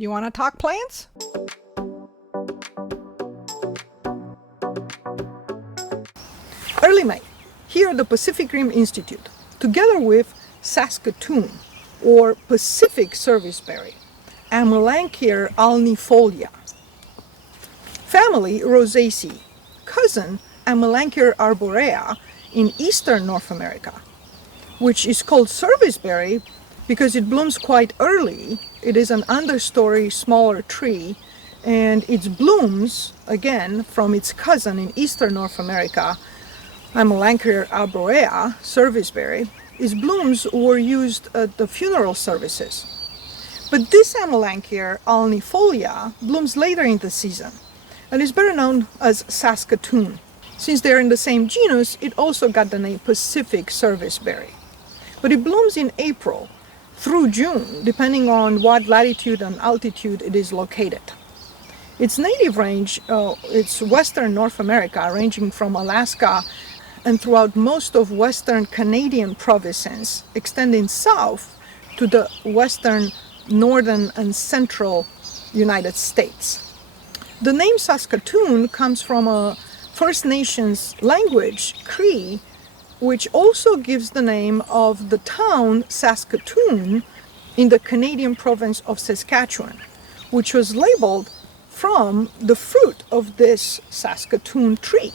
You want to talk plants? Early May, here at the Pacific Rim Institute, together with Saskatoon, or Pacific serviceberry, Amelanchier alnifolia. Family ROSACEAE, cousin Amelanchier arborea in eastern North America, which is called serviceberry because it blooms quite early. It is an understory, smaller tree, and its blooms, again, from its cousin in eastern North America, Amelanchier arborea, serviceberry, its blooms were used at the funeral services. But this Amelanchier alnifolia blooms later in the season and is better known as saskatoon. Since they're in the same genus, it also got the name Pacific serviceberry. But it blooms in April through June, depending on what latitude and altitude it is located. Its native range, it's western North America, ranging from Alaska and throughout most of western Canadian provinces, extending south to the western, northern, and central United States. The name Saskatoon comes from a First Nations language, Cree, which also gives the name of the town Saskatoon in the Canadian province of Saskatchewan, which was labeled from the fruit of this Saskatoon tree.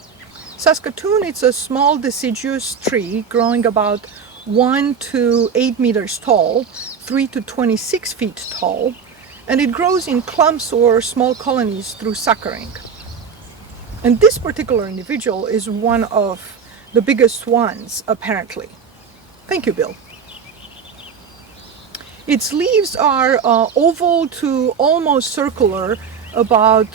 Saskatoon is a small deciduous tree growing about 1 to 8 meters tall, 3 to 26 feet tall, and it grows in clumps or small colonies through suckering. And this particular individual is one of the biggest ones, apparently. Thank you, Bill. Its leaves are oval to almost circular, about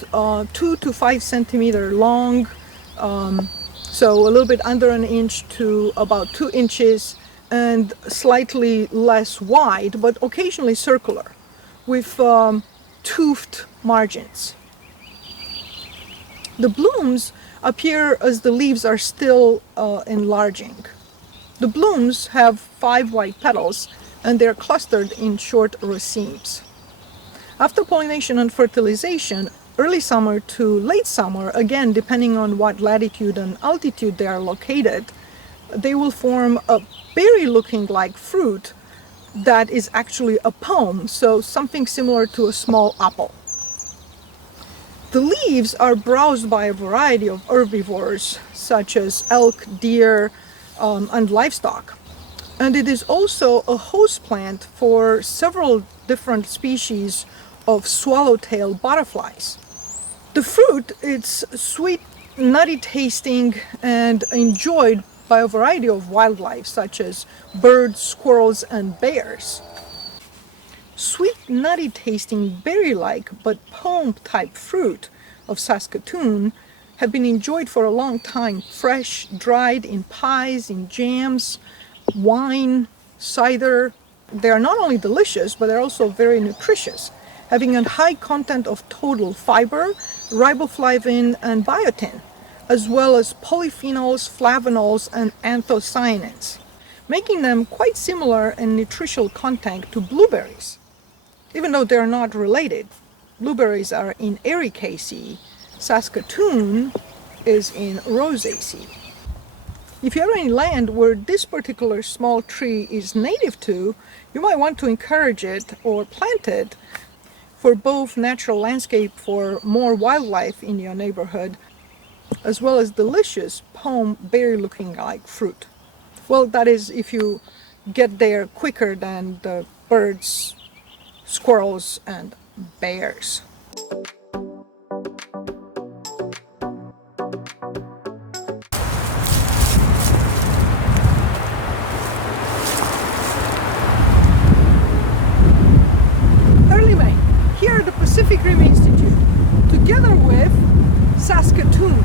2 to 5 centimeter long, so a little bit under an inch to about 2 inches, and slightly less wide, but occasionally circular, with toothed margins. The blooms appear as the leaves are still enlarging. The blooms have 5 white petals, and they're clustered in short racemes. After pollination and fertilization, early summer to late summer, again depending on what latitude and altitude they are located, they will form a berry looking like fruit that is actually a palm, so something similar to a small apple. The leaves are browsed by a variety of herbivores such as elk, deer, and livestock. And it is also a host plant for several different species of swallowtail butterflies. The fruit is sweet, nutty tasting, and enjoyed by a variety of wildlife such as birds, squirrels, and bears. Sweet, nutty tasting, berry-like but palm-type fruit of Saskatoon have been enjoyed for a long time, fresh, dried, in pies, in jams, wine, cider. They are not only delicious, but they're also very nutritious, having a high content of total fiber, riboflavin, and biotin, as well as polyphenols, flavonols, and anthocyanins, making them quite similar in nutritional content to blueberries. Even though they're not related, blueberries are in Ericaceae, Saskatoon is in Rosaceae. If you have any land where this particular small tree is native to, you might want to encourage it or plant it for both natural landscape for more wildlife in your neighborhood, as well as delicious palm berry looking like fruit. Well, that is if you get there quicker than the birds, squirrels, and bears. Early May, here at the Pacific Rim Institute, together with Saskatoon.